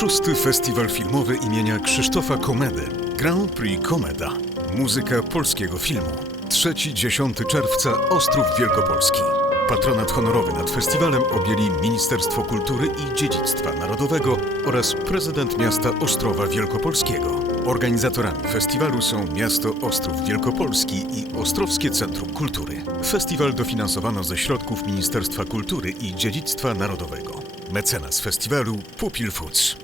Szósty Festiwal Filmowy imienia Krzysztofa Komedy. Grand Prix Komeda. Muzyka polskiego filmu. 3-10 czerwca Ostrów Wielkopolski. Patronat honorowy nad festiwalem objęli Ministerstwo Kultury i Dziedzictwa Narodowego oraz prezydent miasta Ostrowa Wielkopolskiego. Organizatorami festiwalu są miasto Ostrów Wielkopolski i Ostrowskie Centrum Kultury. Festiwal dofinansowano ze środków Ministerstwa Kultury i Dziedzictwa Narodowego. Mecenas festiwalu Pupil Foods.